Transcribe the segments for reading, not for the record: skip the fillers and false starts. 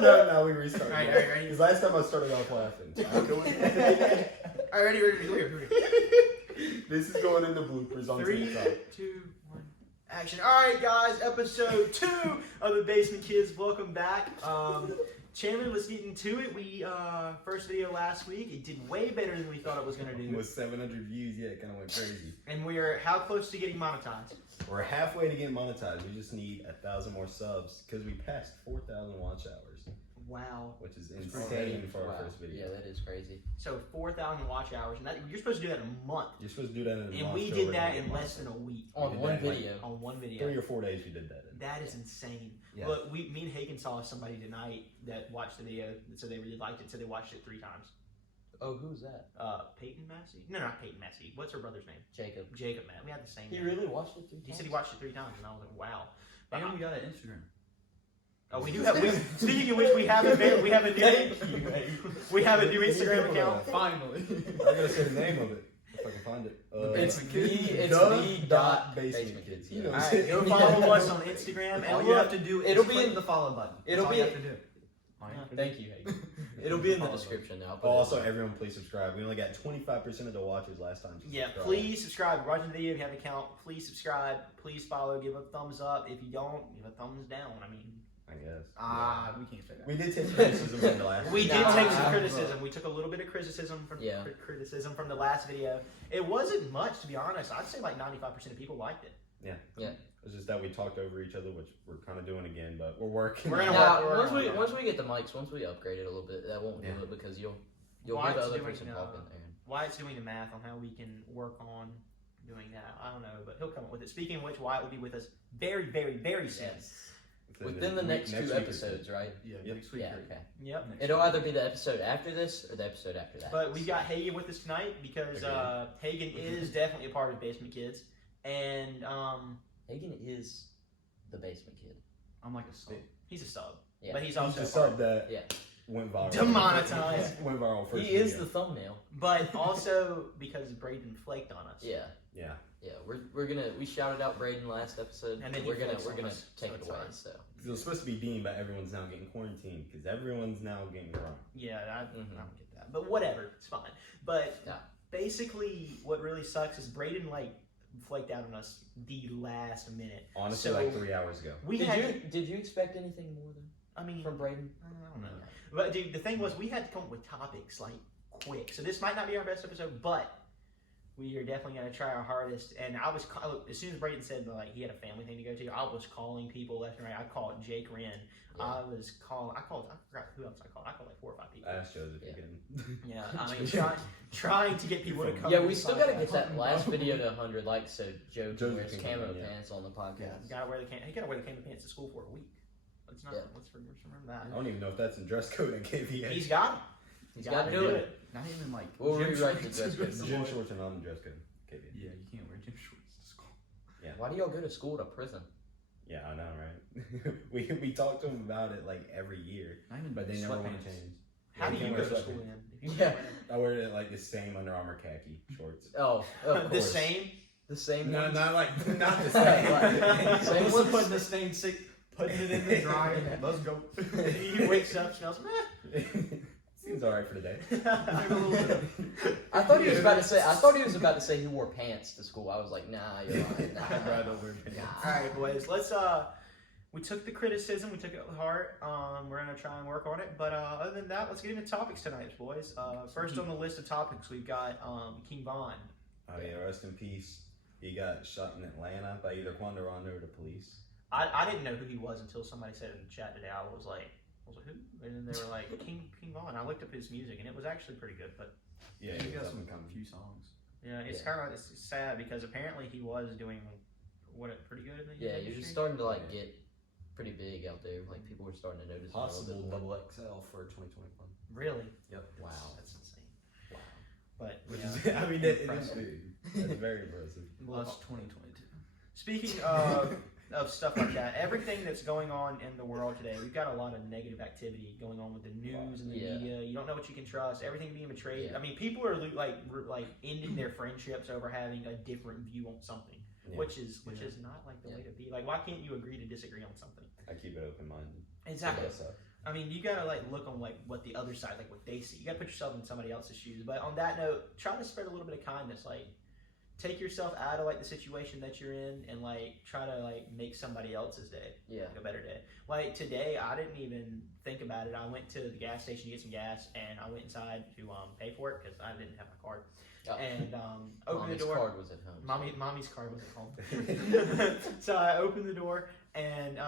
No, we restarted. All right, ready? Because last time I started off laughing. All right, ready. This is going into bloopers on 3, TikTok. 2, 1, action. All right, guys, episode 2 of the Basement Kids. Welcome back. Chandler, let's get into it. We first video last week. It did way better than we thought it was gonna do. With 700 views, yeah, it kind of went crazy. And we are how close to getting monetized? We're halfway to getting monetized. We just need 1,000 more subs because we passed 4,000 watch hours. Wow. Which is insane for our first video. Yeah, that is crazy. So 4,000 watch hours, and you're supposed to do that in a month. You're supposed to do that in a month. And we did that in less than a week. On one video. On one video. 3 or 4 days we did that in. That is insane. Yeah. But me and Hagen saw somebody tonight that watched the video, so they really liked it, so they watched it 3 times. Oh, who's that? Peyton Massey? No, not Peyton Massey. What's her brother's name? Jacob. Jacob, man. We had the same He name. really watched it 3 times? He said he watched it 3 times, and I was like, wow. But And we got an Instagram. Oh, we do have. Speaking of which, we have a new Instagram account. Finally. I gotta say the name of it if I can find it. It's the Basement Kids. You know, All right, go follow us on Instagram, All and you have to do is it'll be click in the follow button. it'll That's all be you in- have to do. Thank you, Hagen. It'll be in the description now. Oh, also, everyone, please subscribe. We only got 25% of the watchers last time. Yeah, please subscribe. Watching the video, if you have an account, please subscribe. Please follow. Give a thumbs up. If you don't, give a thumbs down. I mean, I guess. We can't say that. We did take criticism from the last we video. did take some criticism. We took a little bit of criticism from from the last video. It wasn't much, to be honest. I'd say like 95% of people liked it. Yeah. It's just that we talked over each other, which we're kind of doing again, but we're working. We're on gonna it. work. Once we get the mics, once we upgrade it a little bit, that won't do it because you'll hear the other person talking there. Wyatt's doing the math on how we can work on doing that. I don't know, but he'll come up with it. Speaking of which, Wyatt will be with us very, very, very soon. Within the next 2 episodes, right? Yeah, next week. Yeah, okay. Yep. It'll either be the episode after this or the episode after that. But we got Hagen with us tonight because Hagen is definitely a part of Basement Kids, and Hagen is the Basement Kid. I'm like a sub. he's a sub, Yeah. but he's He's also the a part. sub that Yeah. went viral. Demonetized. Went viral first. He is video. the thumbnail. But also because Braden flaked on us. Yeah. Yeah. Yeah, we shouted out Braden last episode, And then we're gonna us, take so it it's away. fine. So It was supposed to be Dean, but everyone's now getting quarantined because everyone's now getting corona. Yeah, I don't get that, but whatever, it's fine. But basically, what really sucks is Braden flaked out on us the last minute. Honestly, So, like 3 hours ago. did you expect anything more from Braden? I don't know. But dude, the thing was, we had to come up with topics quick. So this might not be our best episode, but we are definitely going to try our hardest. And I was as soon as Braden said he had a family thing to go to, I was calling people left and right. I called Jake Wren. Yeah. I forgot who else I called. I called like 4 or 5 people. Ask Joseph again. Yeah, I mean, trying to get people to come. Yeah, we still got to get that last video to 100 likes so Joe can wear his can camo come in, pants on the podcast. He gotta wear the camo pants to school for a week. Let's not. Let's remember that. I don't even know if that's in dress code at KVA. He's got it. He's got to do it. Not even like. We'll gym rewrite the shorts. dress code. Gym shorts are not in dress code. KVA. Yeah, you can't wear gym shorts to school. Yeah. Why do y'all go to school to prison? Yeah, I know, right? we talk to them about it every year, but they never want to change. How do you go to school then? Yeah. I wear it the same Under Armour khaki shorts. Oh, of The course. same. The same No, ones? not the same. Like, same Just ones? putting the stain sick, putting it in the dryer. Let's go. He wakes up, smells. Seems alright for the day. I thought he was about to say. I thought he was about to say he wore pants to school. I was like, nah, you're lying. Nah. I'd rather wear pants. All right, boys. Let's. We took the criticism. We took it to heart. We're gonna try and work on it. But other than that, let's get into topics tonight, boys. First on the list of topics, we've got King Von. Oh yeah, rest in peace. He got shot in Atlanta by either Quando Rondo or the police. I didn't know who he was until somebody said it in the chat today. I was like, who? And then they were like, King Von. I looked up his music, and it was actually pretty good. But Yeah, He he got was some up and coming. few songs. yeah, it's kind of sad because apparently he was doing pretty good in the Yeah, you're industry. just starting to get pretty big out there. Like people were starting to notice. Possible him a little bit double XL for 2021. Really? Yep. Wow. That's insane. Wow. But Which yeah. is, I mean, it is Impressive. big. That's very impressive. Well, Plus 2022. speaking of stuff like that, everything that's going on in the world today, we've got a lot of negative activity going on with the news and the Yeah. media. You don't know what you can trust. Everything being betrayed. Yeah. I mean, people are like ending their friendships over having a different view on something, Yeah. which is not like the way to be. Like, why can't you agree to disagree on something? I keep it open minded. Exactly. I mean, you gotta like look on like what the other side, like what they see. You gotta put yourself in somebody else's shoes. But on that note, try to spread a little bit of kindness. Like, take yourself out of like the situation that you're in, and like try to like make somebody else's day Yeah. like a better day. Like today, I didn't even think about it. I went to the gas station to get some gas, and I went inside to pay for it because I didn't have my card. Oh. And opened Mommy's the door. card was at home. Mommy's card was at home. So I opened the door and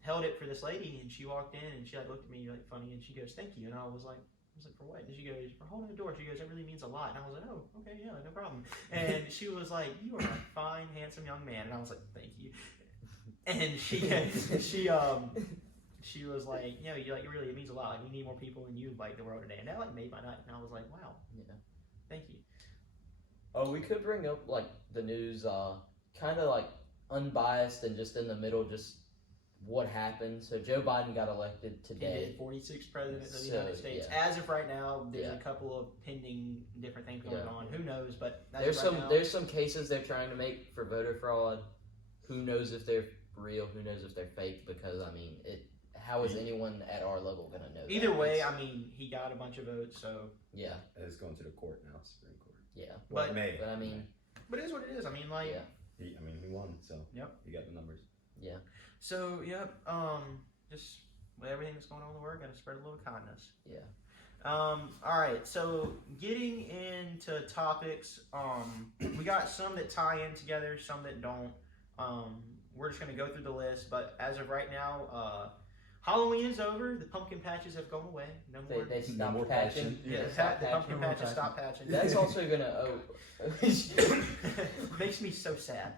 held it for this lady, and she walked in and she like looked at me like funny, and she goes, "Thank you," and I was like, for what? And she goes, "For holding the door." She goes, "That really means a lot." And I was like, "Oh, okay, yeah, no problem." And she was like, "You are a fine, handsome young man," and I was like, "Thank you." And she was like, "You know, you really, it means a lot. Like, we need more people in you like the world today." And that like made my night. And I was like, "Wow, Yeah. thank you." Oh, we could bring up like the news, kind of like unbiased and just in the middle, just what happened. So Joe Biden got elected He today. did 46th president of the So, United States. yeah. As of right now, there's Yeah. a couple of pending different things going Yeah. on. Who knows? But as There's of right some now, there's some cases they're trying to make for voter fraud. Who knows if they're real? Who knows if they're fake? Because I mean, how is anyone at our level gonna know? either that? way, It's- I mean, he got a bunch of votes, so. yeah, It's going to the court now, Supreme Court. yeah. Well, But- May. But I mean, But it is what it is. I mean, like. Yeah. He won, so Yep. you got the numbers. yeah. So yep. Just with everything that's going on in the world, gotta spread a little kindness. Yeah. All right. So getting into topics, we got some that tie in together, some that don't. We're just gonna go through the list, but as of right now, Halloween is over. The pumpkin patches have gone away. No more. They No stopped more patching. patching. yeah, the, Stop the pumpkin No more patches patching. stop patching. That's also gonna. Makes me so sad.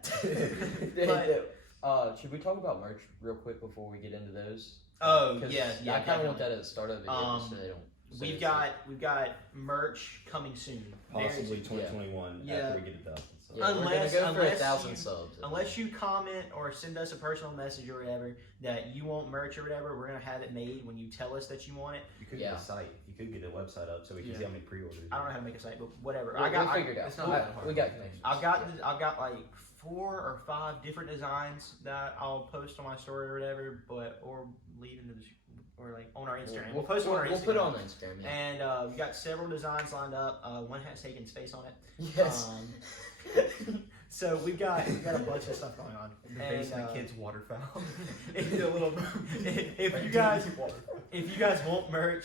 Should we talk about merch real quick before we get into those? Oh 'Cause yeah, I kind of want that at the start of it. Just so they don't. so We've it's- got merch coming soon. Very Possibly soon. 2021 Yeah. after we get it done. So. Yeah, we're Unless- gonna go for unless 1,000 you- subs. Unless you comment or send us a personal message or whatever that you want merch or whatever, we're gonna have it made when you tell us that you want it. You could Yeah. get a site. You could get a website up so we can see how many pre-orders. I don't know how to make a site, but whatever. We'll figure it out. it's not that hard. We got connections. I've got like 4 or 5 different designs that I'll post on my story or whatever, or leave in the or like on our Instagram. We'll post it on our Instagram. We'll put it on Instagram. Yeah. And we've got several designs lined up. One has Hagen's face on it. Yes. So we've got a bunch of stuff going on. The And, basement kids waterfowl. if you guys want merch,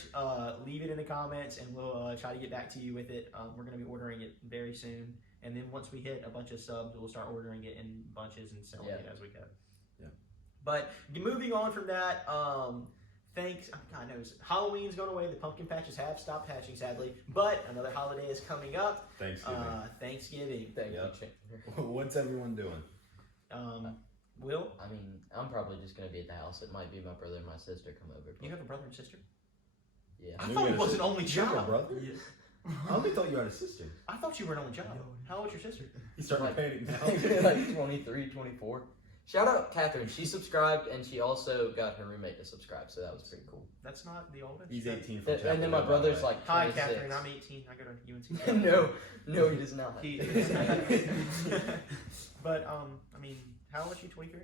leave it in the comments, and we'll try to get back to you with it. We're gonna be ordering it very soon, and then once we hit a bunch of subs, we'll start ordering it in bunches and selling it as we go. Yeah. But moving on from that, thanks. God knows Halloween's going away. The pumpkin patches have stopped patching, sadly. But another holiday is coming up. Thanksgiving. Thanksgiving. Thank Yep. you, Chandler. What's everyone doing? Will I mean, I'm probably just gonna be at the house. It might be my brother and my sister come over. you have a brother and sister? Yeah. I You thought got it a was an sister? only You have a child. brother? I only thought you had a sister. I thought you were an only child. How old's your sister? You starting Like- to panic now. like 23, 24. Shout out Catherine. She subscribed and she also got her roommate to subscribe, so that was pretty cool. That's not the oldest. He's 18 from And then my Chapel Hill, brother's by the way. like Hi, 26. Catherine. I'm 18. I go to UNC. no, he does not. He, but I mean, how old is she? 23.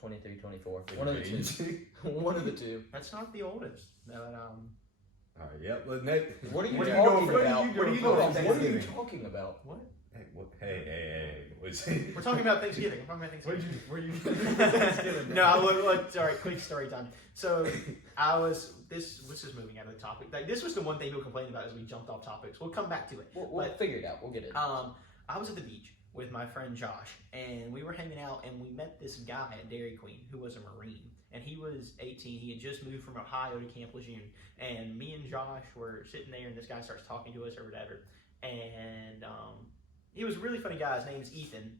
23, 24. One of the two. One of the two. That's not the oldest. But Alright, yep. Well, next, What are you what talking doing for- about? What are you Hold doing on, for what are you Thanksgiving? talking about? what? Hey. What's We're talking about Thanksgiving. We're talking about What Thanksgiving. did you? Where you? Thanksgiving. No, look, sorry, quick story time. So this is moving out of the topic. Like, this was the one thing people complained about as we jumped off topics. We'll come back to it. We'll But- figure it out. We'll get it. I was at the beach with my friend Josh, and we were hanging out, and we met this guy at Dairy Queen who was a Marine, and he was 18. He had just moved from Ohio to Camp Lejeune, and me and Josh were sitting there, and this guy starts talking to us or whatever, and he was a really funny guy. His name's Ethan.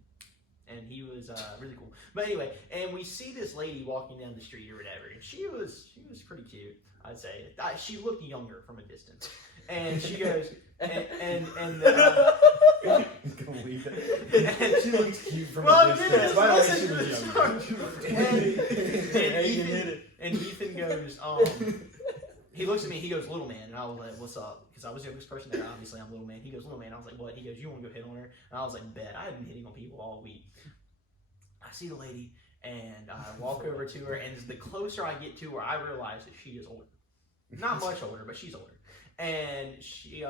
And he was really cool. But anyway, and we see this lady walking down the street or whatever, and she was pretty cute, I'd say. She looked younger from a distance, and she goes, and Believe it. She looks cute from Well, a distance. yeah, By the way, listen she to was this younger. and Ethan goes, he looks at me, he goes, little man, and I was like, what's up? Because I was the youngest person there, obviously I'm little man. He goes, little man. I was like, what? He goes, you want to go hit on her? And I was like, bet. I had been hitting on people all week. I see the lady, And I walk over to her, and the closer I get to her, I realize that she is older. Not much older, but she's older. And she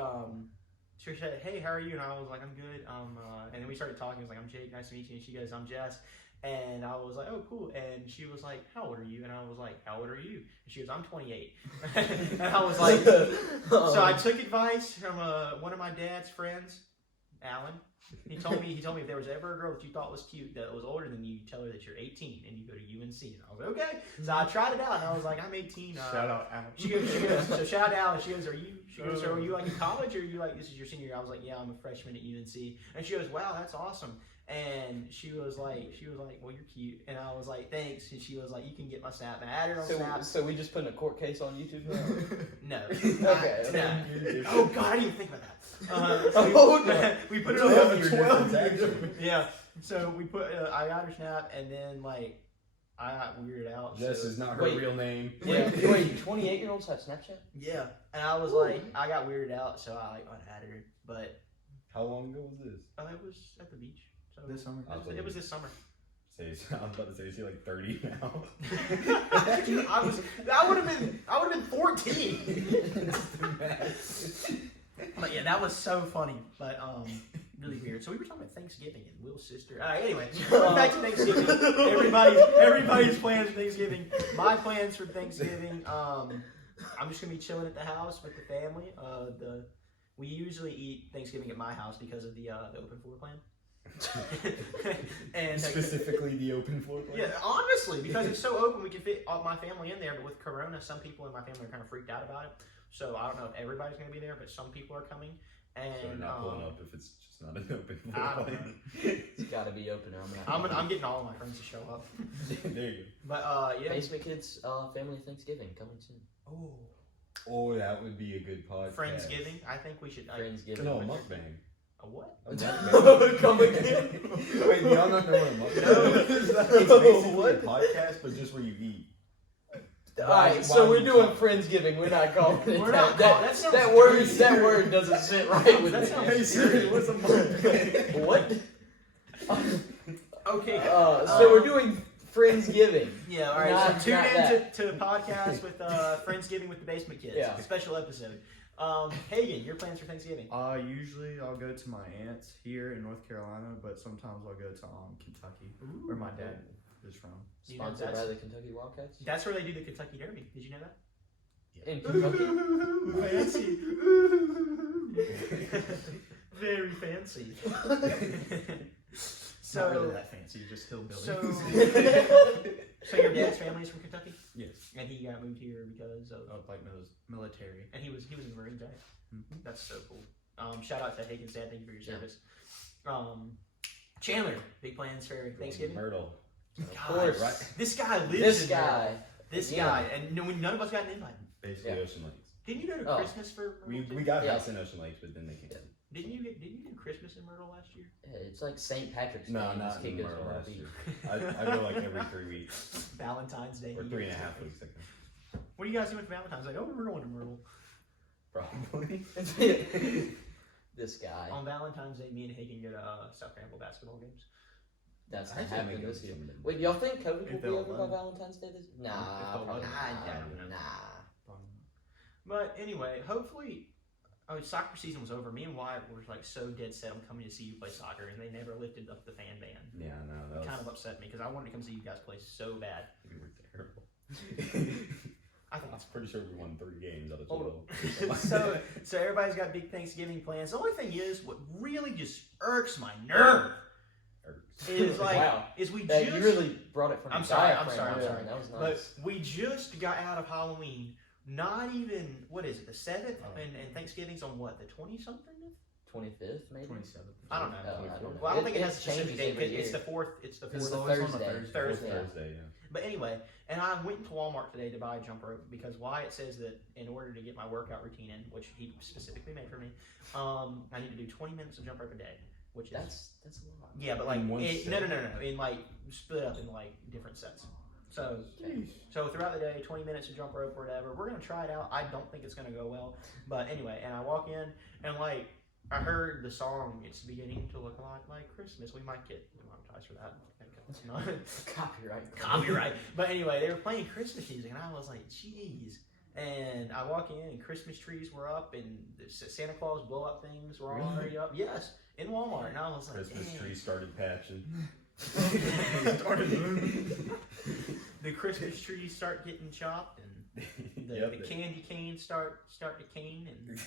said, "Hey, how are you?" And I was like, "I'm good." And then we started talking. I was like, "I'm Jake. Nice to meet you." And she goes, "I'm Jess." And I was like, "Oh, cool." And she was like, "How old are you?" And I was like, "How old are you?" And she goes, "I'm 28." And I was like, so I took advice from one of my dad's friends, Alan. He told me if there was ever a girl that you thought was cute that was older than you, tell her that you're 18 and you go to UNC. And I was like, okay. So I tried it out, and I was like, I'm 18. Shout out Alan. She goes, so shout out to Alan. She goes, so are you like in college, or are you like, this is your senior year? I was like, yeah, I'm a freshman at UNC. And she goes, wow, that's awesome. And she was like, well, you're cute. And I was like, thanks. And she was like, you can get my Snap. And I added her on Snap. So we just putting a court case on YouTube now? No. Okay. No. Oh God, I didn't even think about that. No. We put it We on have the a 12. transaction. Yeah. So we put. I got her Snap, and then like I got weirded out. Jess so, is not her Wait. real name. Wait, 28-year-olds have Snapchat? Yeah. And I was like, I got weirded out, so I like unadded her. But How long ago was this? it was at the beach. So This summer. It was this summer. I was about to say, is she like 30 now? Dude, I would have been 14. But yeah, that was so funny, but really weird. So we were talking about Thanksgiving and Will's sister. All right, anyway, going back to Thanksgiving. Everybody's plans for Thanksgiving. My plans for Thanksgiving. I'm just gonna be chilling at the house with the family. We usually eat Thanksgiving at my house because of the open floor plan. And Specifically the open floor plan? yeah, honestly, because it's so open, we can fit all my family in there. But with Corona, some people in my family are kind of freaked out about it. So I don't know if everybody's going to be there, but some people are coming. And So we're not pulling up if it's just not an open I floor don't plan. It's got to be open. I'm getting all of my friends to show up. There you But yeah. Basement Kids Family Thanksgiving coming soon. Oh, go. Oh, that would be a good podcast. Friendsgiving. I think we should. Friendsgiving. No, a mukbang. A what? A mukbang. Come again. Wait, do y'all not know what a mukbang No. is? It's basically What? a podcast, but just where you eat. Alright, so Why we're you doing talk? Friendsgiving. We're not calling it We're that. not calling- that sounds that word. dirty. That word doesn't sit right with That me. sounds Hey Siri, what's a mukbang? What? Okay. So we're doing Friendsgiving. Yeah, all right. Not- so tune not in that. to the podcast with Friendsgiving with the Basement Kids. Yeah. Special episode. Hagen, your plans for Thanksgiving? Usually I'll go to my aunt's here in North Carolina, but sometimes I'll go to Kentucky, where my dad is from. You know, Sponsored that's- by the Kentucky Wildcats. That's where they do the Kentucky Derby. Did you know that? In Kentucky. Fancy. Very fancy. Not really So, that fancy, just hillbilly. so your dad's family is from Kentucky, yes, and he got moved here because of, like military. and he was in the Marines, right? Mhm. That's so cool. Shout out to Hagen's dad. Thank you for your Yeah. service. Chandler, big plans for Thanksgiving. Myrtle. Of God, course. Right. This guy lives This in guy. Myrtle. This Yeah. guy, and none of us got an invite. Basically Yeah. Ocean Lakes. Didn't you go to Oh. Christmas for Myrtle? We got Yeah. house in Ocean Lakes, but then they canceled. Didn't you do Christmas in Myrtle last year? Yeah, it's like St. Patrick's Day. No, and this not kid in goes Myrtle to last Myrtle year. Beach. I go like every 3 weeks. Valentine's Day. Or 3.5 weeks, I think. What are you guys doing for Valentine's Day? Oh, we're going to Myrtle. Probably. This guy. On Valentine's Day, me and Hagen go to South Granville basketball games. That's I not actually happening may go this year. someday. Wait, y'all think COVID If will be they'll over by allow it. Valentine's Day this year? Nah, If they'll probably allow I not. doubt it. Nah. But anyway, hopefully, soccer season was over. Me and Wyatt were like so dead set on coming to see you play soccer, and they never lifted up the fan ban. Yeah, no, that was Kind of upset me because I wanted to come see you guys play so bad. we were terrible. I thought I'm pretty sure we won 3 games out of Oh. 12. so everybody's got big Thanksgiving plans. The only thing is, what really just irks my nerve is like Wow. is we That just you really brought it from I'm the sorry, diaphragm. That was but nice. we just got out of Halloween. Not even what is it, the 7th, Oh. and Thanksgiving's on what, the 20-something? 25th, maybe? 27th. I don't know. Oh, I don't know. Well, I don't think it has a It specific changes date. every 'Cause It's year. the 4th. It's the It's 4th. always on a Thursday. Thursday. Thursday. Thursday, yeah. But anyway, and I went into Walmart today to buy a jump rope because Wyatt says that in order to get my workout routine in, which he specifically made for me, I need to do 20 minutes of jump rope a day, which is That's a lot. yeah, but like In one no, set? no, in like split up in like different sets. So throughout the day, 20 minutes of jump rope or whatever. We're gonna try it out. I don't think it's gonna go well, but anyway. And I walk in and like I heard the song. It's beginning to look a lot like Christmas. We might get demonetized for that. It's not copyright. But anyway, they were playing Christmas music, and I was like, "Jeez." And I walk in, and Christmas trees were up, and the Santa Claus blow up things were already up. Yes, in Walmart, and I was like, Christmas "Dang." tree started patching. The Christmas trees start getting chopped, and the candy canes start to cane, and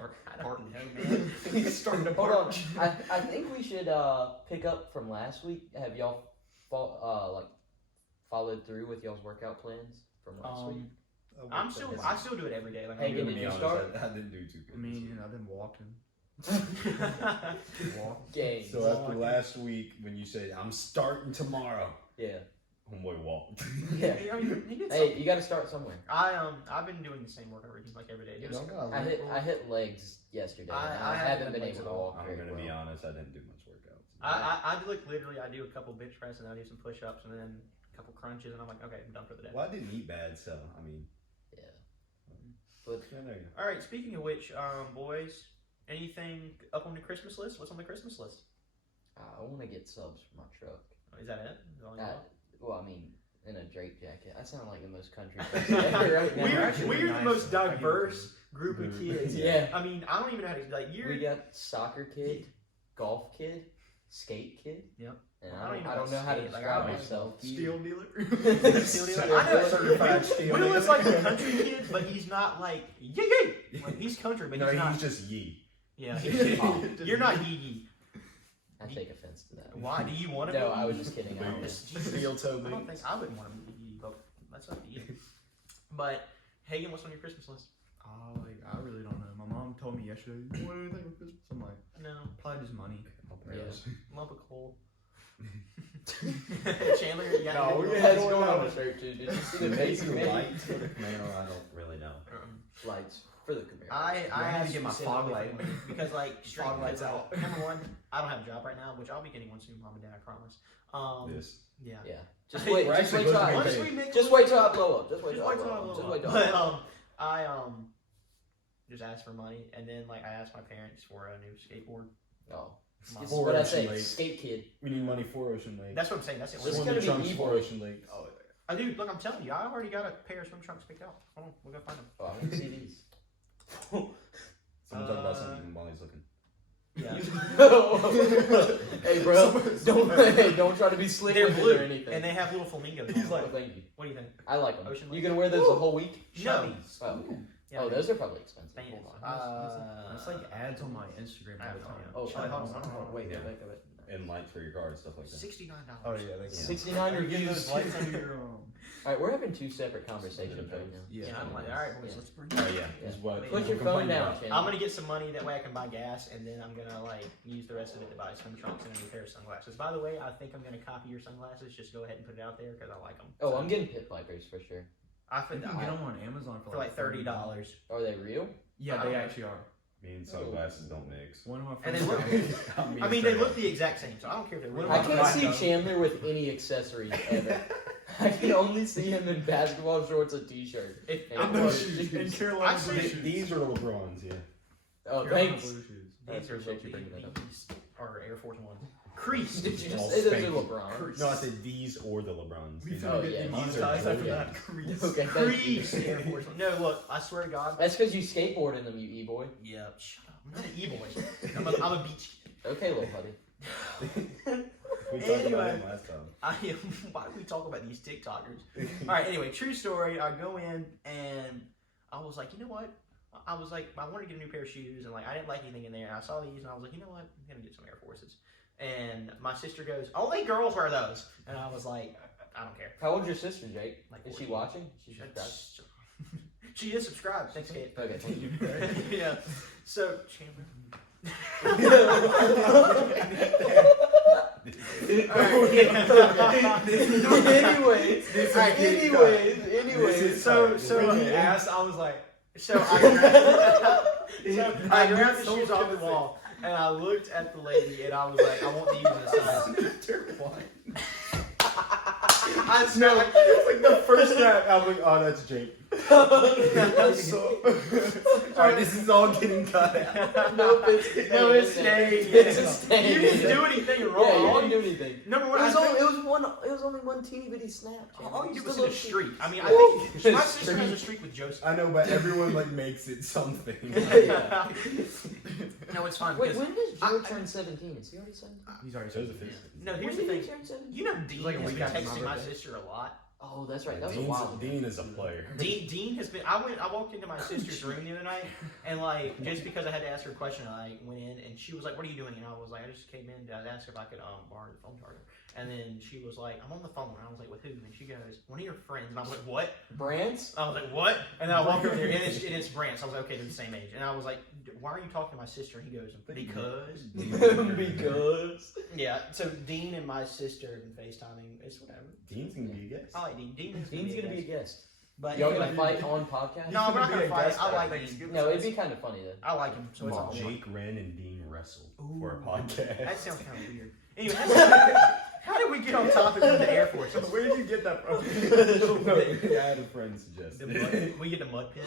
I don't know, man. He's starting to Hold on. I think we should pick up from last week. Have y'all followed through with y'all's workout plans from last week? I still do it every day. Like, Hey, I'm did doing you honest, start? I didn't do too good. I mean, I've been walking. Game. So after last week, when you said I'm starting tomorrow, Yeah. homeboy walked. Yeah. he did Hey, something. you got to start somewhere. I've been doing the same workout routine like every day. I hit legs yesterday. I haven't been legs able at to all. walk. I'm very gonna well. be honest, I didn't do much workouts. I do a couple bench press and I do some push ups and then a couple crunches and I'm like, okay, I'm done for the day. Well, I didn't eat bad, so I mean, Yeah. But yeah, there you go. All right. Speaking of which, boys, anything up on the Christmas list? What's on the Christmas list? I want to get subs for my truck. Is that it? Is that all you want? Well, I mean, in a drape jacket. I sound like the most country person ever right now. We're the nice. most I get diverse group of kids. Yeah. I mean, I don't even know how to like. We got soccer kid, golf kid, skate kid. Yep. And I don't even I don't know how to skate, like, I describe don't myself. Steel dealer. Steel dealer. Steel I know. certified steel Will is dealer. like a country kid, but he's not like yee. Like, he's country, but No, he's not. he's just yee. Yeah. Oh. You're not yee. I take offense to that. Why do you want to? No, be I was yee? just kidding. I Big don't know. steel toe I don't think boots. I wouldn't want to be yee, but that's up to you. But Hagen, what's on your Christmas list? I really don't know. My mom told me yesterday, you want anything for Christmas? I'm like, No, probably just money. Yeah. lump of coal. Chandler, you got No, anything we going had on? going on the shirt too. Did you see the Maybe face made? lights for the Camaro, I don't really know. Lights for the Camaro. I I have need to get my specific fog light. things because like straight Fog lights because, out. Number one, I don't have a job right now, which I'll be getting one soon, Mom and Dad, I promise. This. Yeah. Yeah. Just Hey, wait. we're Just actually wait till going to I. be Once paid. we make Just wait till I blow up. Just wait till I till blow I up. blow Just up. wait till I But blow up. I just asked for money, and then like I asked my parents for a new skateboard. Oh. My- This is what I Ocean say. Lake. Skate kid. We need money for Ocean Lake. That's what I'm saying. That's it. This is Swim gonna the be trunks evil. for Ocean Lake. Oh, dude, look, I'm telling you, I already got a pair of swim trunks picked out. Hold on, we'll go find them. Oh, I want to see these. Someone talk about something while he's looking. Yeah. Hey, bro. Don't try to be slick They're with blue, it or anything. and they have little flamingos. on He's them. like, thank you. What do you think? I like them. Ocean You Lake? gonna wear those the whole week? No. Oh, okay. Yeah, Oh, those are probably expensive. Thank you. Hold on. It's like ads on my Instagram I all the have no time. idea. Oh, Hold on. Wait, Yeah. wait. And lights for your car and stuff like that. $69. Oh yeah, they 69 You get reviews. those lights under your Alright, we're having two separate conversations right now. Yeah, I'm like, all right, boys, let's bring Oh yeah, is what. Put your we're phone complaining down, about. Chandler. I'm gonna get some money that way I can buy gas, and then I'm gonna like use the rest of it to buy swim trunks and a new pair of sunglasses. By the way, I think I'm gonna copy your sunglasses. Just go ahead and put it out there because I like them. Oh, I'm getting pit vipers for sure. I You think can get them on Amazon for like $30. Are they real? Yeah, they actually are. Me and sunglasses don't mix. One of my And friends. they got me. I mean, they look the exact same, so I don't care if they're What real. I about can't see Black Chandler with any accessories ever. I can only see him in basketball shorts, a t-shirt. If, And I'm no blue shoes. In I Carolina see- blue Th- shoes. These are the LeBrons, yeah. Oh, Carolina thanks. blue shoes. I These are appreciate you bringing that up. these are Air Force Ones. Creased. Did you All just say those are spanky. LeBron? No, I said these or the LeBrons. We These Oh, finna are- yeah, get these demonetized are after yeah. that. Crease. Okay, thank you. Creased Air Force One. No, look, I swear to God. That's because you skateboard in them, you e-boy. Yeah, shut up. I'm not an e-boy. I'm a beach kid. Okay, little buddy. We talked about Anyway. him last time. I am. Why do we talk about these TikTokers? All right. Anyway, true story. I go in and I was like, you know what? I was like, I wanted to get a new pair of shoes, and like I didn't like anything in there. And I saw these, and I was like, you know what? I'm gonna get some Air Forces. And my sister goes, only girls wear those. And I was like, I don't care. How old's your sister, Jake? Like Is she 14. watching? She's subscribed. She is subscribed. Thanks, Kate. Okay, thank you. Yeah. So Chandler. Anyways. So When he asked, I was like, So I grabbed the shoes off the wall and I looked at the lady and I was like, I want these in a size. I I No, snap. it's like the first snap. I'm like, oh, that's Jake. So, alright, this is all getting cut out. No, it's No, it's staying. It's a staying. You didn't do anything wrong. Yeah, you didn't do anything. Number It one, was, I only, think, it was only one teeny bitty snap. all you Just did was a hit a little streak. I mean, I Woo! think my sister has a streak with Joseph. I know, but everyone like makes it something. Yeah. No, it's fine. Wait, because when does Joe turn 17? Is he already 17? He's already Joseph said is. No, here's When the did he thing. turn 17? You know, Dean Like a has week been after my texting my birthday. sister a lot. Oh, that's right. That was a while ago. Dean is a player. Dean has been. I walked into my sister's room the other night, and like just because I had to ask her a question, I went in and she was like, "What are you doing?" And I was like, "I just came in to ask her if I could borrow the phone charger." And then she was like, "I'm on the phone." And I was like, "With who?" And she goes, "One of your friends." And I was like, "What?" Brands? I was like, "What?" And then I walked over there, and it's Brant. So I was like, "Okay, they're the same age." And I was like, "Why are you talking to my sister?" And he goes, "Because." Because. Yeah. So Dean and my sister have been FaceTiming. It's whatever. Dean's gonna be a guest. I like Dean. Dean's Dean's gonna be a guest. guest. But Y'all anyway, gonna fight on podcast? no, we're not Be gonna a fight. guest I at like Thanksgiving. Dean. No, it'd be kind of funny though. I like him, so it's all Jake, Ren, and Dean wrestle for a Ooh. podcast. That sounds kind of weird. Anyway, how did we get on topic with the Air Force? Where did you get that from? No, I had a friend suggest. The mud, we get the mud pit.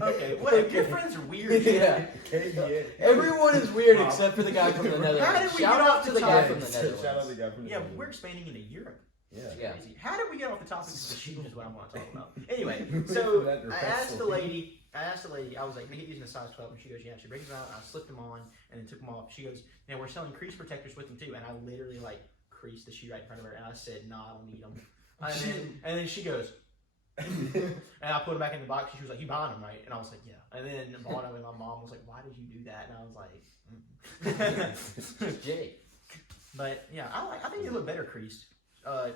Okay, what? Your friends are weird. Yeah. KBA. Everyone is weird except for the guy from the Netherlands. How did we Shout get out off to the the guy topic? from the Netherlands. Shout out to the guy from the Yeah, Netherlands. we're expanding into Europe. Yeah. Yeah. Crazy. How did we get off the topic of the shoes is what I want to talk about. Anyway, so That I asked the wrestling. lady, I was like, "Make it using a size 12," and she goes, "Yeah." She brings them out, and I slipped them on, and then took them off. She goes, "Now we're selling crease protectors with them too," and I literally like creased the shoe right in front of her, and I said, "No, I don't need them." And then she goes, and I put them back in the box. She was like, "You buying them, right?" And I was like, "Yeah." And then bought them, and my mom was like, "Why did you do that?" And I was like, Just Jake. But yeah, I think they look better creased.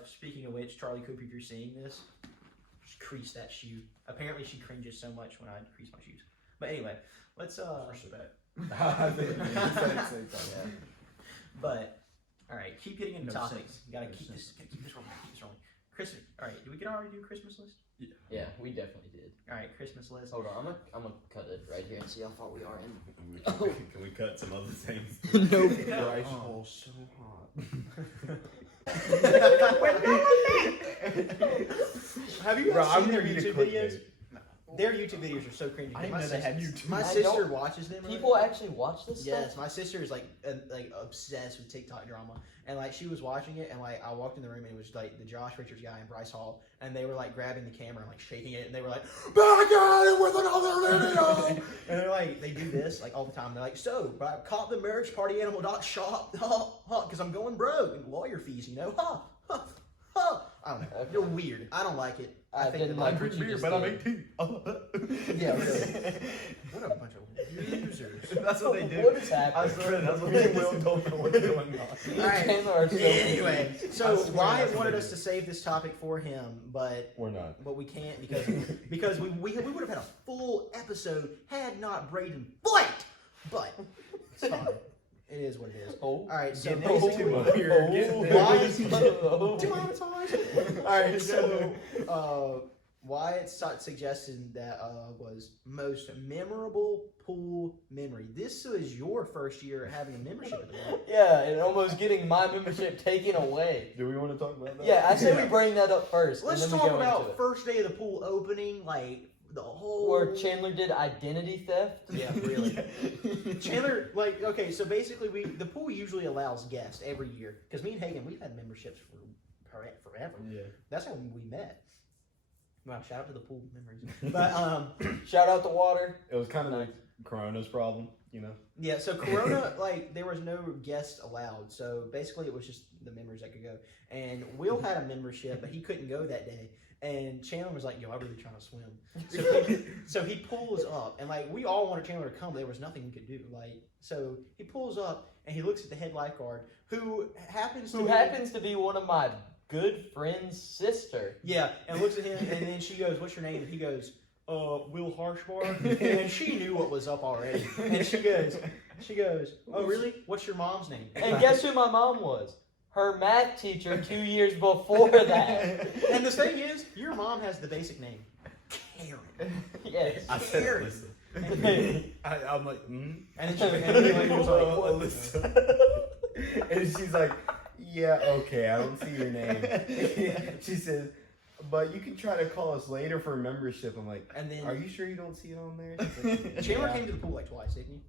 Speaking of which, Charlie Cooper, if you're seeing this, just crease that shoe. Apparently, she cringes so much when I crease my shoes. But anyway, let's I think you said it at the same time. But all right, keep getting into No topics. sense. Gotta No keep sense. this. Gotta keep this rolling. Keep this rolling. Christmas. All right, did we already do a Christmas list? Yeah, we definitely did. All right, Christmas list. Hold on, I'm gonna cut it right here and see how far we are in. Can we cut some other things? Nope. Rice Oh. bowl so hot. Have you Bro, guys I'm seen their gonna need a YouTube clip, videos? babe. Their YouTube videos are so cringy. I didn't My know they had sister- YouTube. My I sister don't- watches them. People actually watch this Yes, stuff? my sister is like obsessed with TikTok drama, and like she was watching it, and like I walked in the room and it was like the Josh Richards guy and Bryce Hall, and they were like grabbing the camera and like shaking it, and they were like, "Back at it with another video," and they're like they do this like all the time. They're like, "So, I caught the merch partyanimal.shop, because I'm going broke and lawyer fees, you know." I don't know. Okay. You're weird. I don't like it. I think didn't that, like what you just did. 18. Yeah, really. What a bunch of losers. That's what they do. What is I happening? swear, that's what they will don't know what's going on. You All right. Chandler are so Anyway, so I swear Wyatt that's what wanted they us do. to save this topic for him, but Or not. we can't because we would have had a full episode had not Braden flanked. But it's fine. It is what it is. Oh. All right, so Getting basically, too up here. Getting there. Why? Demonetized. All right, so Wyatt suggested that was most memorable pool memory. This was your first year having a membership at the bar. Yeah, and almost getting my membership taken away. Do we want to talk about that? Yeah, I say we bring that up first. Let's and then talk we go into about it. first day of the pool opening, like the whole. Where Chandler did identity theft. Yeah, really. Chandler, like, okay, so basically, the pool usually allows guests every year because me and Hagen, we've had memberships for forever. Yeah. That's how we met. Wow, shout out to the pool memories. But Shout out to water. It was kind of like Corona's problem, you know? yeah, so Corona, like, there was no guests allowed. So basically, it was just the members that could go. And Will had a membership, but he couldn't go that day. And Chandler was like, "Yo, I'm really trying to swim." So he pulls up, and like we all wanted Chandler to come, but there was nothing we could do. Like, so he pulls up, and he looks at the head lifeguard, who happens to be one of my good friend's sister. Yeah, and looks at him, and then she goes, "What's your name?" And he goes, Will Harshbar. And she knew what was up already. And she goes, "Oh, really? What's your mom's name?" And guess who my mom was? Her math teacher 2 years before that. And the thing is, your mom has the basic name, Karen. Yes. I said Karen. Alyssa. I'm like, And then she was like, "What?" Alyssa. And she's like, yeah, okay, I don't see your name. She says, but you can try to call us later for membership. I'm like, And then are you sure you don't see it on there? She's like, Chandler "Yeah." came to the pool like twice, didn't you?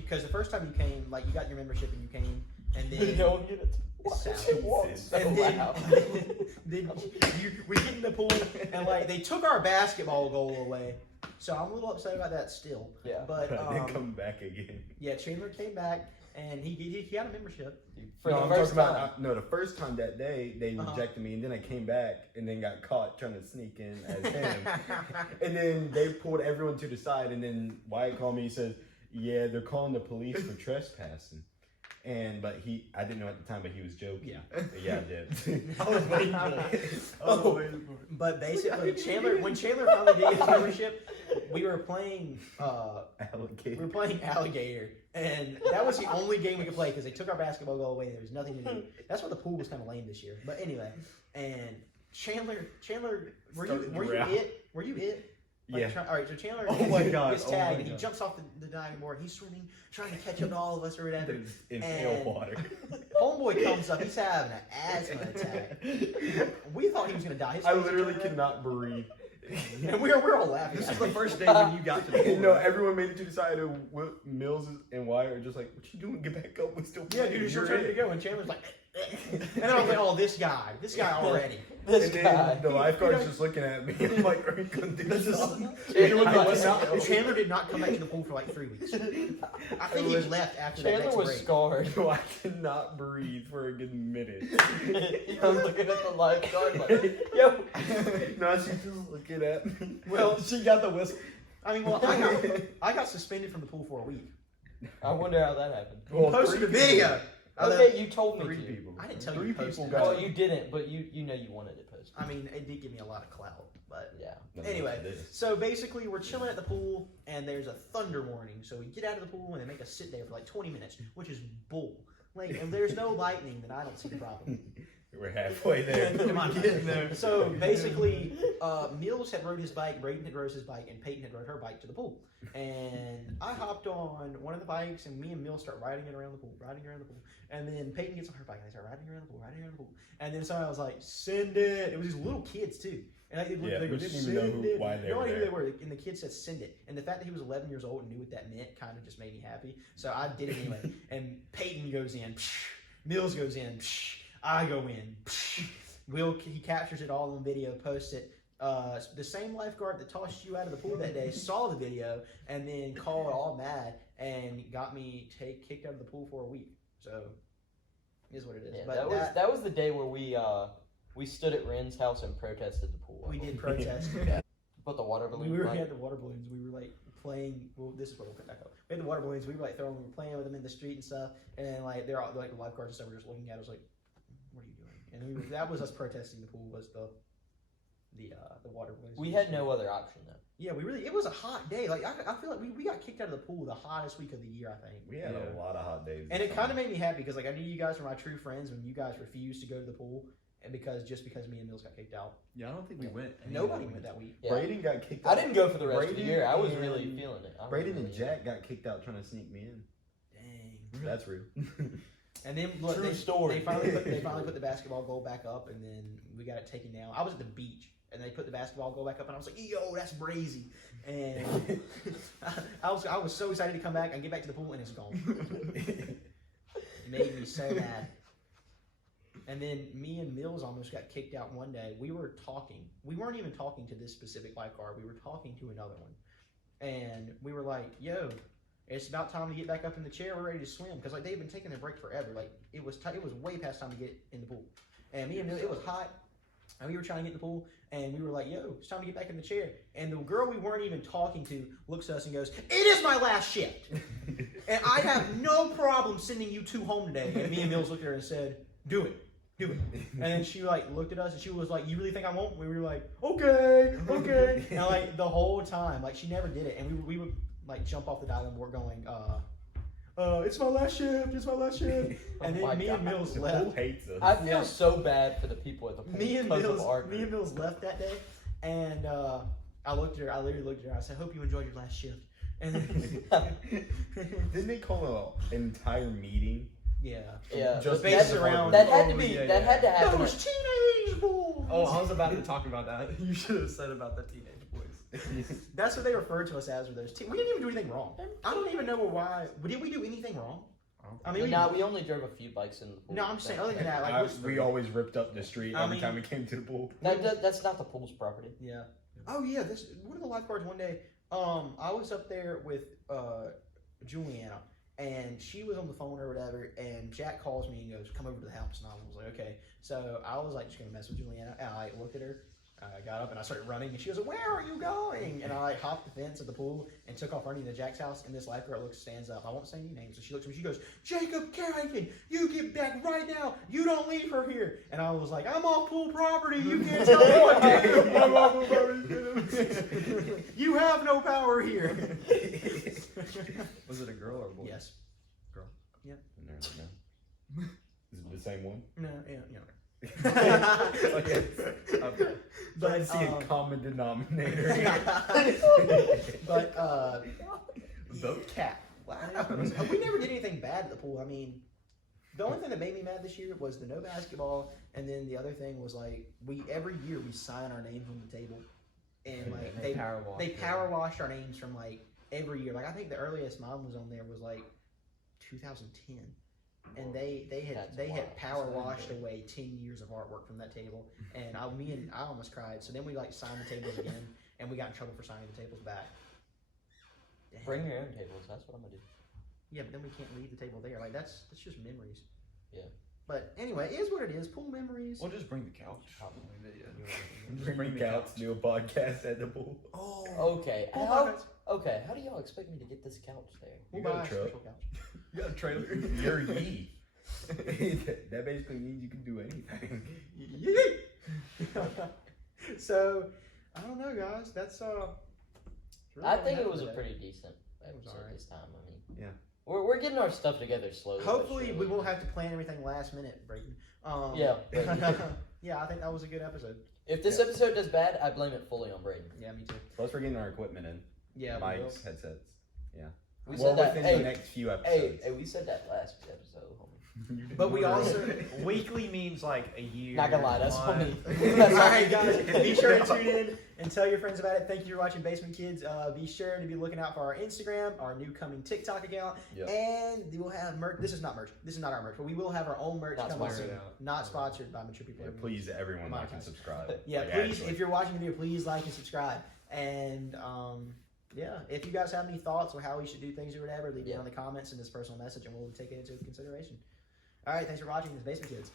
Because the first time you came, like you got your membership and you came, and then No one get it. Sally. She walks so and then, loud. then we get in the pool and like they took our basketball goal away. So I'm a little upset about that still. Yeah. But They come back again. yeah, Chandler came back and he had a membership. For no, the I'm first talking time. about no. The first time that day, they Uh-huh. rejected me, and then I came back, and then got caught trying to sneak in as him. And then they pulled everyone to the side, and then Wyatt called me. He says, "Yeah, they're calling the police for trespassing." But I didn't know at the time, but he was joking. Yeah. Yeah, I did. I was waiting for it. But basically, when Chandler finally did get his membership, we were playing Alligator, and that was the only game we could play because they took our basketball goal away. And there was nothing to do. That's why the pool was kind of lame this year. But anyway, and Chandler, were you it? Were you it? Like, Yeah. all right, so Chandler Oh my God, gets oh tagged my and he God. jumps off the diving board. He's swimming, trying to catch up to all of us or whatever. In And- pale water. Homeboy comes up, he's having an asthma attack. We thought he was gonna die. His I face literally turned red. cannot breathe. And we're all laughing. This is the first day when you got to the pool. No, everyone made it to the side, and Mills and Wyatt are just like, "What you doing? Get back up! We're still Yeah, playing." dude, you're You're ready to it." go. And Chandler's like, and then I was like, oh, this guy already. This And then guy. the lifeguard's just looking at me. I'm like, "Are you gonna do this?" Chandler did not come back to the pool for like 3 weeks. I think he left after that Chandler next was break. scarred. No, I cannot breathe for a good minute. I'm looking at the lifeguard like, yo. No, she's just looking at me. Well, She got the whistle. I mean, I got suspended from the pool for a week. I wonder how that happened. Well, Posted a three video. people. Okay, you told me Three to. people. I didn't tell Three you people posted. got. Well, you didn't, but you know you wanted it posted. I mean, it did give me a lot of clout, but Yeah. anyway, so basically we're chilling at the pool and there's a thunder warning. So we get out of the pool and they make us sit there for like 20 minutes, which is bull. Like, if there's no lightning, then I don't see the problem. We're halfway there. Come on. Getting there. So basically, Mills had rode his bike, Braden had rode his bike, and Peyton had rode her bike to the pool. And I hopped on one of the bikes, and me and Mills start riding it around the pool. And then Peyton gets on her bike, and they start riding around the pool. And then somebody was like, "Send it!" It was these little kids too. And they Yeah, go, we didn't even know "Send it." why they No were idea who there. they were. And the kid said, "Send it." And the fact that he was 11 years old and knew what that meant kind of just made me happy. So I did it anyway. And Peyton goes in, Mills goes in, I go in. He captures it all on video, posts it. The same lifeguard that tossed you out of the pool that day saw the video and then called all mad and got me kicked out of the pool for a week. So, it is what it is. Yeah, But that was the day where we stood at Ren's house and protested the pool. we did protest. Put the water balloon. We right? had the water balloons. We were like playing. Well, this is where we'll pick back up. We had the water balloons. We were like throwing. We were playing with them in the street and stuff. And like they're all, like the lifeguards and stuff were just looking at us like, "What are you doing?" And that was us protesting the pool. Was the water balloons. We had no other option though. Yeah, it was a hot day. Like I feel like we got kicked out of the pool the hottest week of the year, I think. We had a lot of hot days. And it kind of made me happy because like I knew you guys were my true friends when you guys refused to go to the pool, and because me and Mills got kicked out. Yeah, I don't think we went. Nobody went that week. Yeah. Braden got kicked out. I didn't go for the rest of the Brayden year. I was and- really feeling it. I was Braden and really- Jack got kicked out trying to sneak me in. Dang. That's real. And then look, True story. They finally put the basketball goal back up, and then we got it taken down. I was at the beach, and they put the basketball goal back up, and I was like, "Yo, that's brazy!" And I was so excited to come back and get back to the pool, and it's gone. It made me so mad. And then me and Mills almost got kicked out one day. We were talking. We weren't even talking to this specific lifeguard. We were talking to another one, and we were like, "Yo, it's about time to get back up in the chair. We're ready to swim." Because like they've been taking their break forever. Like it was way past time to get in the pool. And me and Mills, it was hot, and we were trying to get in the pool, and we were like, "Yo, it's time to get back in the chair." And the girl we weren't even talking to looks at us and goes, "It is my last shift, and I have no problem sending you two home today." And me and Mills looked at her and said, "Do it. Do it." And then she like looked at us and she was like, "You really think I won't?" And we were like, "Okay." And like the whole time, like she never did it, and we would like jump off the diving board going, "It's my last shift. It's my last shift." And Oh then my me and God. Mills The left. pool hates us. I feel Yeah. so bad for the people at the pool. Me and because of our Mills left that day, and I looked at her. I literally looked at her. I said, "Hope you enjoyed your last shift." And then Didn't they call an entire meeting Yeah. Yeah, Just but based that, around- that had to Oh, be yeah, that yeah. had to happen. Those teenage boys. Oh, I was about to talk about that. You should have said about the teenage boys. That's what they referred to us as. Were those we didn't even do anything wrong. I don't even know why. Did we do anything wrong? I mean, we only drove a few bikes in the pool. no, I'm saying other than that, like we always ripped up the street I every mean- time we came to the pool. That's not the pool's property. yeah. Oh yeah, this one of the lifeguards one day. I was up there with Juliana, and she was on the phone or whatever, and Jack calls me and goes, "Come over to the house," and I was like, "Okay." So I was like, just gonna mess with Juliana, and I looked at her. I got up and I started running, and she was like, "Where are you going?" And I like hopped the fence of the pool and took off running to Jack's house. And this lifeguard stands up. I won't say any names. So she looks at me. She goes, "Jacob Carrington, you get back right now. You don't leave her here." And I was like, "I'm off pool property. You can't tell me what to do. I'm off pool property. You have no power here." Was it a girl or a boy? Yes. No. Is it the same one? No. Yeah. No. Okay. But Trying to see a common denominator. but Vote cat. Wow. We never did anything bad at the pool. I mean, the only thing that made me mad this year was the no basketball, and then the other thing was like every year we sign our names on the table, and like they power washed our names from like every year. Like I think the earliest mine was on there was like 2010, and they had power washed away 10 years of artwork from that table, and I almost cried. So then we like signed the tables again, and we got in trouble for signing the tables back. Dang. Bring your own tables. That's what I'm gonna do. Yeah, but then we can't leave the table there. Like that's just memories. Yeah. But anyway, it is what it is. Pool memories. We'll just bring the couch. Bring the couch, do a podcast at the pool. Oh. Okay. Pool How podcast. do y'all expect me to get this couch there? We'll You got buy a a truck. special couch. You got a trailer. You're ye. That basically means you can do anything. So I don't know, guys. That's really I all we think have it was for a today. pretty decent episode alright. this time. I mean, Yeah. we're getting our stuff together slowly. but Hopefully, we surely. won't have to plan everything last minute, Brayden. Yeah. Yeah, I think that was a good episode. If this episode does bad, I blame it fully on Braden. Yeah, me too. Plus, we're getting our equipment in. Yeah, we will. Mics, headsets. We Well, said that. within Hey, the next few hey, episodes. we said that last episode, homie. But we also weekly means like a year. Not gonna lie, that's month. funny. Alright guys, be sure to tune in and tell your friends about it. Thank you for watching Basement Kids. Be sure to be looking out for our Instagram, our new coming TikTok account, Yep. and we'll have merch. This is not merch. This is not our merch, but we will have our own merch Not coming sponsored. soon. Not sponsored by Mature People. Yeah, please, everyone, like and Monetize. subscribe. Yeah, Like, please, actually. if you're watching the video, please like and subscribe. And yeah, if you guys have any thoughts on how we should do things or whatever, leave it in the comments in this personal message, and we'll take it into consideration. All right, thanks for watching this Basement Kids.